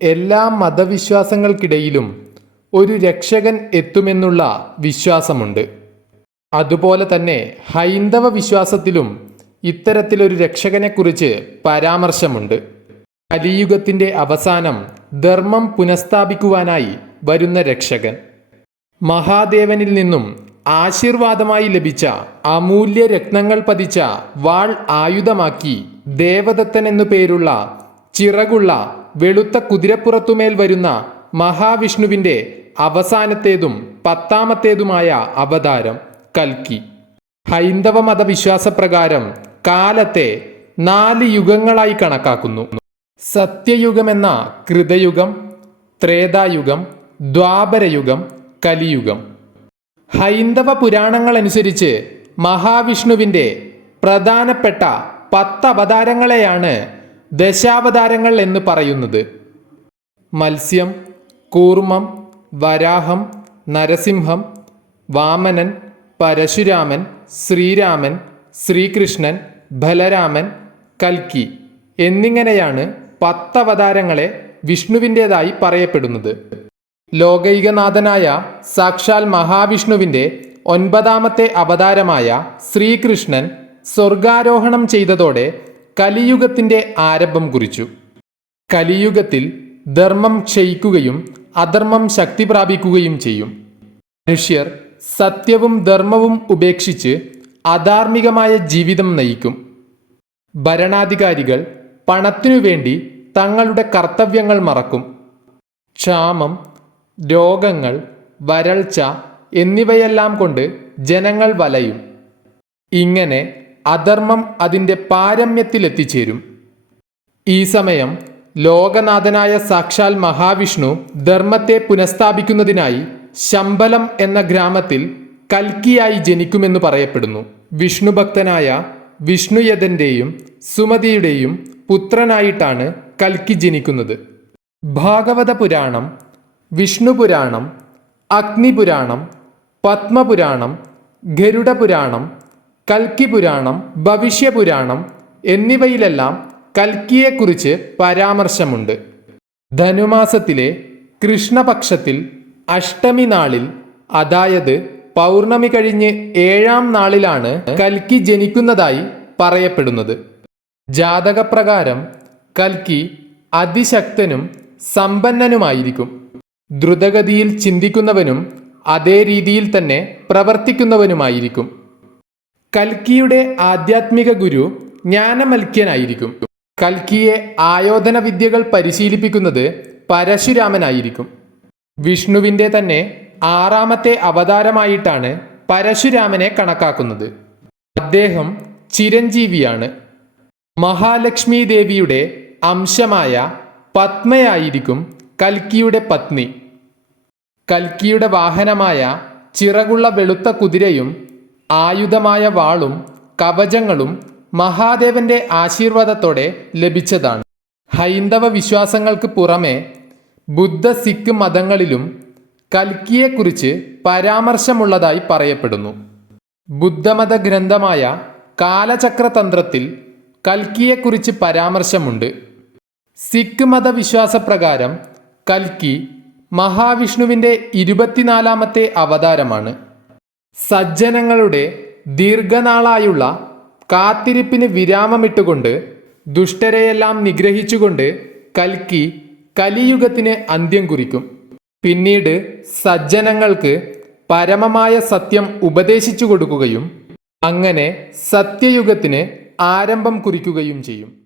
എല്ലാ മതവിശ്വാസങ്ങൾക്കിടയിലും ഒരു രക്ഷകൻ എത്തുമെന്നുള്ള വിശ്വാസമുണ്ട്. അതുപോലെ തന്നെ ഹൈന്ദവ വിശ്വാസത്തിലും ഇത്തരത്തിലൊരു രക്ഷകനെക്കുറിച്ച് പരാമർശമുണ്ട്. കലിയുഗത്തിന്റെ അവസാനം ധർമ്മം പുനഃസ്ഥാപിക്കുവാനായി വരുന്ന രക്ഷകൻ. മഹാദേവനിൽ നിന്നും ആശീർവാദമായി ലഭിച്ച അമൂല്യ രത്നങ്ങൾ പതിച്ച വാൾ ആയുധമാക്കി ദേവദത്തൻ എന്നു പേരുള്ള ചിറകുള്ള വെളുത്ത കുതിരപ്പുറത്തുമേൽ വരുന്ന മഹാവിഷ്ണുവിന്റെ അവസാനത്തേതും പത്താമത്തേതുമായ അവതാരം കൽക്കി. ഹൈന്ദവ മതവിശ്വാസപ്രകാരം കാലത്തെ നാല് യുഗങ്ങളായി കണക്കാക്കുന്നു. സത്യയുഗമെന്ന കൃതയുഗം ത്രേതായുഗം ദ്വാപരയുഗം കലിയുഗം. ഹൈന്ദവ പുരാണങ്ങൾ അനുസരിച്ച് മഹാവിഷ്ണുവിന്റെ പ്രധാനപ്പെട്ട പത്ത് അവതാരങ്ങളെയാണ് ദശാവതാരങ്ങൾ എന്ന് പറയുന്നത് മത്സ്യം കൂർമ്മം വരാഹം നരസിംഹം വാമനൻ പരശുരാമൻ ശ്രീരാമൻ ശ്രീകൃഷ്ണൻ ബലരാമൻ കൽക്കി എന്നിങ്ങനെയാണ് പത്തവതാരങ്ങളെ വിഷ്ണുവിന്റെതായി പറയപ്പെടുന്നത്. ലോകൈകനാഥനായ സാക്ഷാൽ മഹാവിഷ്ണുവിന്റെ ഒൻപതാമത്തെ അവതാരമായ ശ്രീകൃഷ്ണൻ സ്വർഗാരോഹണം ചെയ്തതോടെ കലിയുഗത്തിന്റെ ആരംഭം കുറിച്ചു. കലിയുഗത്തിൽ ധർമ്മം ക്ഷയിക്കുകയും അധർമ്മം ശക്തി പ്രാപിക്കുകയും ചെയ്യും. മനുഷ്യർ സത്യവും ധർമ്മവും ഉപേക്ഷിച്ച് അധാർമികമായ ജീവിതം നയിക്കും. ഭരണാധികാരികൾ പണത്തിനു വേണ്ടി തങ്ങളുടെ കർത്തവ്യങ്ങൾ മറക്കും. ക്ഷാമം രോഗങ്ങൾ വരൾച്ച എന്നിവയെല്ലാം കൊണ്ട് ജനങ്ങൾ വലയും. ഇങ്ങനെ അധർമ്മം അതിന്റെ പാരമ്യത്തിലെത്തിച്ചേരും. ഈ സമയം ലോകനാഥനായ സാക്ഷാൽ മഹാവിഷ്ണു ധർമ്മത്തെ പുനഃസ്ഥാപിക്കുന്നതിനായി ശമ്പലം എന്ന ഗ്രാമത്തിൽ കൽക്കിയായി ജനിക്കുമെന്ന് പറയപ്പെടുന്നു. വിഷ്ണുഭക്തനായ വിഷ്ണുയതന്റെയും സുമതിയുടെയും പുത്രനായിട്ടാണ് കൽക്കി ജനിക്കുന്നത്. ഭാഗവത പുരാണം വിഷ്ണുപുരാണം അഗ്നിപുരാണം പത്മപുരാണം ഗരുഡപുരാണം കൽക്കി പുരാണം ഭവിഷ്യപുരാണം എന്നിവയിലെല്ലാം കൽക്കിയെക്കുറിച്ച് പരാമർശമുണ്ട്. ധനുമാസത്തിലെ കൃഷ്ണപക്ഷത്തിൽ അഷ്ടമി നാളിൽ അതായത് പൗർണമി കഴിഞ്ഞ് ഏഴാം നാളിലാണ് കൽക്കി ജനിക്കുന്നതായി പറയപ്പെടുന്നത്. ജാതകപ്രകാരം കൽക്കി അതിശക്തനും സമ്പന്നനുമായിരിക്കും. ദ്രുതഗതിയിൽ ചിന്തിക്കുന്നവനും അതേ രീതിയിൽ തന്നെ പ്രവർത്തിക്കുന്നവനുമായിരിക്കും. കൽക്കിയുടെ ആധ്യാത്മിക ഗുരു ജ്ഞാനമൽക്യനായിരിക്കും. കൽക്കിയെ ആയോധന വിദ്യകൾ പരിശീലിപ്പിക്കുന്നത് പരശുരാമനായിരിക്കും. വിഷ്ണുവിന്റെ തന്നെ ആറാമത്തെ അവതാരമായിട്ടാണ് പരശുരാമനെ കണക്കാക്കുന്നത്. അദ്ദേഹം ചിരഞ്ജീവിയാണ്. മഹാലക്ഷ്മി ദേവിയുടെ അംശമായ പത്മയായിരിക്കും കൽക്കിയുടെ പത്നി. കൽക്കിയുടെ വാഹനമായ ചിറകുള്ള വെളുത്ത കുതിരയും ആയുധമായ വാളും കവചങ്ങളും മഹാദേവന്റെ ആശീർവാദത്തോടെ ലഭിച്ചതാണ്. ഹൈന്ദവ വിശ്വാസങ്ങൾക്ക് പുറമെ ബുദ്ധ സിഖ് മതങ്ങളിലും കൽക്കിയെക്കുറിച്ച് പരാമർശമുള്ളതായി പറയപ്പെടുന്നു. ബുദ്ധമത ഗ്രന്ഥമായ കാലചക്രതന്ത്രത്തിൽ കൽക്കിയെക്കുറിച്ച് പരാമർശമുണ്ട്. സിഖ് മതവിശ്വാസപ്രകാരം കൽക്കി മഹാവിഷ്ണുവിന്റെ ഇരുപത്തിനാലാമത്തെ അവതാരമാണ്. സജ്ജനങ്ങളുടെ ദീർഘനാളായുള്ള കാത്തിരിപ്പിന് വിരാമമിട്ടുകൊണ്ട് ദുഷ്ടരെയെല്ലാം നിഗ്രഹിച്ചുകൊണ്ട് കൽക്കി കലിയുഗത്തിന് അന്ത്യം കുറിക്കും. പിന്നീട് സജ്ജനങ്ങൾക്ക് പരമമായ സത്യം ഉപദേശിച്ചു കൊടുക്കുകയും അങ്ങനെ സത്യയുഗത്തിന് ആരംഭം കുറിക്കുകയും ചെയ്യും.